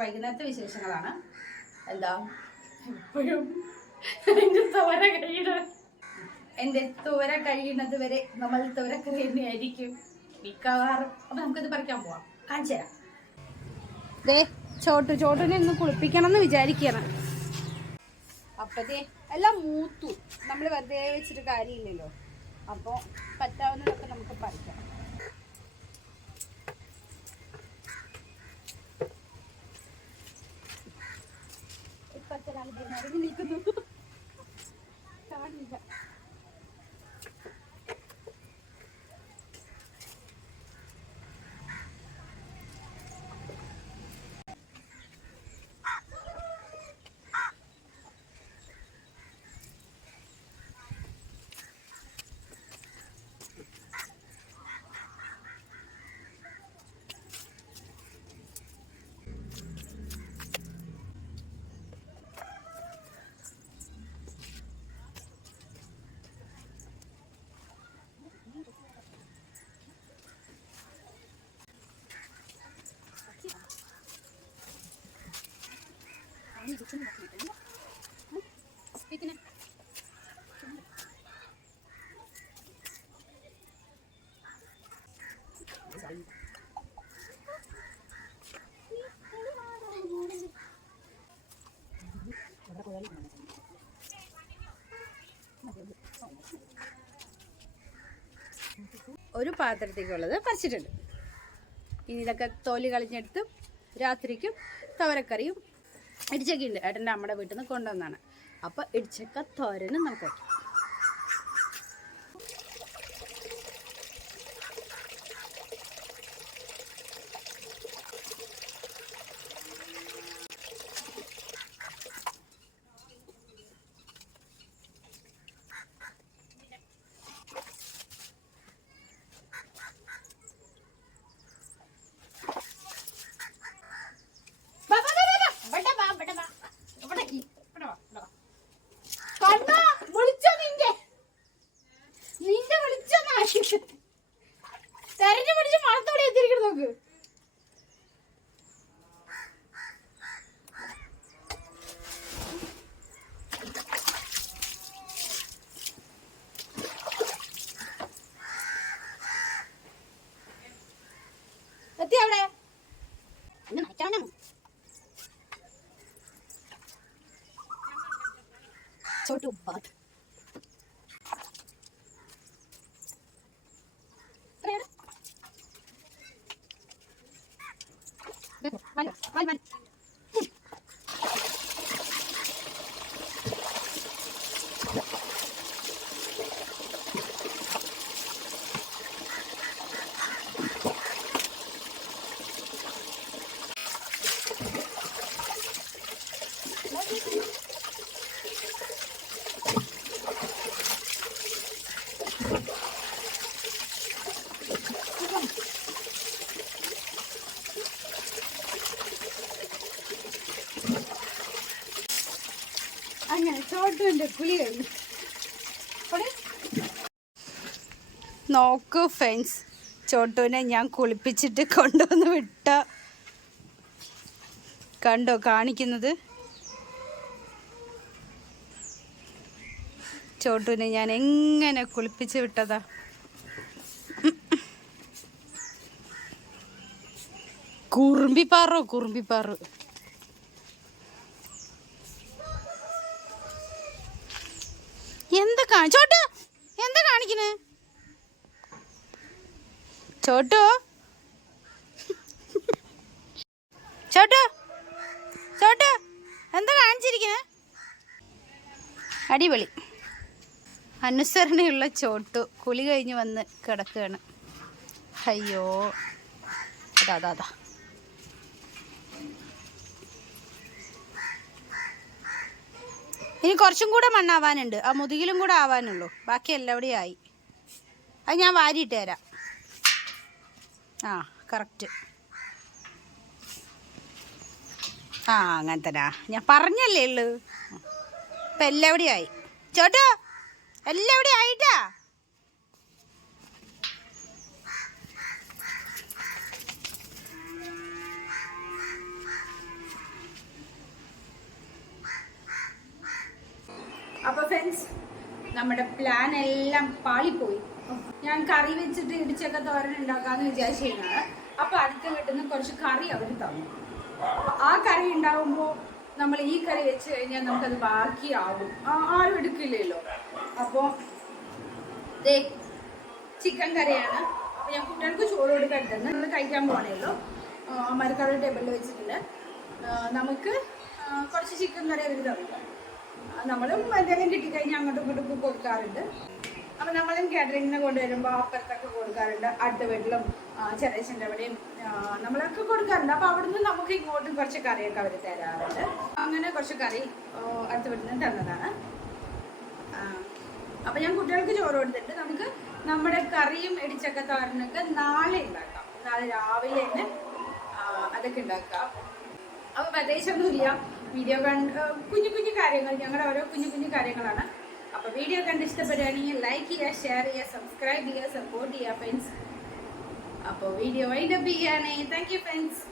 വൈകുന്നേരത്തെ വിശേഷങ്ങളാണ്. എന്താ? എപ്പോഴും എന്റെ തോര കഴിയണ എന്റെ തോര കഴിയുന്നത് വരെ നമ്മൾ തോരക്കറി തന്നെയായിരിക്കും മിക്കവാറും. അപ്പൊ നമുക്കിത് പറിക്കാൻ പോവാം. കാണിച്ചു തരാം. ദേ ചോട്ടു ചോട്ടുനെ ഒന്ന് കുളിപ്പിക്കണം എന്ന് വിചാരിക്കണം അപ്പതേ എല്ലാം മൂത്തു. നമ്മൾ വെറുതെ വെച്ചിട്ട് കാര്യമില്ലല്ലോ. അപ്പോൾ പറ്റാവുന്നതൊക്കെ നമുക്ക് പറിക്കാം. నీకు. నువ్వు ഒരു പാത്രത്തേക്കുള്ളത് പറിച്ചിട്ടുണ്ട് ഇനി ഇതൊക്കെ തോൽ കളഞ്ഞെടുത്തും രാത്രിക്കും തോരക്കറിയും ഇടിച്ചക്കയുണ്ട് ഏട്ടന്റെ അമ്മയുടെ വീട്ടിൽ നിന്ന് കൊണ്ടുവന്നാണ് അപ്പോൾ ഇടിച്ചക്ക തോരനും നമുക്ക് നിർത്തി അവിടെ? ഒന്ന് മറിക്കണം ചോട്ടു ബാത്ത് Vale. കഴിഞ്ഞു. നോക്കൂ ഫ്രണ്ട്സ് ചോട്ടുവിനെ ഞാൻ കുളിപ്പിച്ചിട്ട് കൊണ്ടുവന്ന് വിട്ട. കണ്ടോ കാണിക്കുന്നത്? ചോട്ടുവിനെ ഞാൻ എങ്ങനെ കുളിപ്പിച്ച് വിട്ടതാ? കുറുമ്പിപ്പാറോ കുറുമ്പിപ്പാറോ? എന്താ ചോട്ടു എന്താ കാണിക്കണേ? ചോട്ടു? ചോട്ടു? ചോട്ടു? എന്താ കാണിച്ചിരിക്കണേ? അടിപൊളി. അനുസരണയുള്ള ചോട്ടു. കുളി കഴിഞ്ഞ് വന്ന് കിടക്കുകയാണ് അയ്യോ. അതാ അതാ അതാ. ഇനി കുറച്ചും കൂടെ മണ്ണാവാനുണ്ട്. ആ മുതുകിലും കൂടെ ആവാനുള്ളൂ. ബാക്കി എല്ലാവിടെയും ആയി അത് ഞാൻ വാരിയിട്ട് തരാം. ആ കറക്റ്റ് ആ അങ്ങനെ ഞാൻ പറഞ്ഞല്ലേ ഉള്ളു. ഇപ്പം എല്ലാവിടെയും ആയി ചോട്ടോ എല്ലാവിടെയും ആയിട്ടാ നമ്മുടെ പ്ലാൻ എല്ലാം പാളിപ്പോയി. ഞാൻ കറി വെച്ചിട്ട് ഇടിച്ചൊക്കെ തോരൻ ഉണ്ടാക്കാന്ന് വിചാരിച്ചിരുന്നത്. അപ്പൊ അടുത്ത വീട്ടിൽ കുറച്ച് കറി അവർ തന്നു. ആ കറി ഉണ്ടാവുമ്പോൾ നമ്മൾ ഈ കറി വെച്ച് കഴിഞ്ഞാൽ നമുക്കത് ബാക്കിയാവും. ആരും എടുക്കില്ലല്ലോ. അപ്പോൾ ദേ ചിക്കൻ കറിയാണ്. അപ്പൊ ഞാൻ കുട്ടികൾക്ക് ചോറ് കൊടുക്കരുതെന്ന് നമ്മൾ കഴിക്കാൻ പോകണേല്ലോ മരക്കറി ടേബിളിൽ വെച്ചിട്ടുണ്ട്. നമുക്ക് കുറച്ച് ചിക്കൻ കറി അവർ തന്നു. നമ്മളും എന്തെങ്കിലും കിട്ടിക്കഴിഞ്ഞാൽ അങ്ങോട്ടും ഇങ്ങോട്ടും കൊടുക്കാറുണ്ട്. അപ്പം നമ്മളും കാറ്ററിങ്ങിനെ കൊണ്ടുവരുമ്പോൾ അപ്പുറത്തൊക്കെ കൊടുക്കാറുണ്ട്. അടുത്ത വീട്ടിലും ചെറിയച്ഛന്റെ അവിടെയും നമ്മളൊക്കെ കൊടുക്കാറുണ്ട്. അപ്പോൾ അവിടുന്ന് നമുക്ക് ഇങ്ങോട്ടും കുറച്ച് കറിയൊക്കെ അവർ തരാറുണ്ട്. അങ്ങനെ കുറച്ച് കറി അടുത്ത വീട്ടിൽ നിന്ന് തന്നതാണ് അപ്പം ഞാൻ കുട്ടികൾക്ക് ചോറ് കൊടുത്തിട്ട് നമുക്ക് നമ്മുടെ കറിയും ഇടിച്ചക്ക തോരനൊക്കെ നാളെ ഉണ്ടാക്കാം. നാളെ രാവിലെ തന്നെ അതൊക്കെ ഉണ്ടാക്കാം. അപ്പം പ്രത്യേകിച്ചൊന്നുമില്ല വീഡിയോ കണ്ട് കുഞ്ഞു കുഞ്ഞു കാര്യങ്ങൾ ഞങ്ങളുടെ ഓരോ കുഞ്ഞു കുഞ്ഞു കാര്യങ്ങളാണ്. അപ്പോൾ വീഡിയോ കണ്ട് ഇഷ്ടപ്പെടുകയാണെങ്കിൽ ലൈക്ക് ചെയ്യുക ഷെയർ ചെയ്യുക സബ്സ്ക്രൈബ് ചെയ്യുക സപ്പോർട്ട് ചെയ്യുക ഫ്രണ്ട്സ് അപ്പോൾ വീഡിയോ വൈൻഡപ്പ് ചെയ്യുകയാണെങ്കിൽ താങ്ക് യു ഫ്രണ്ട്സ്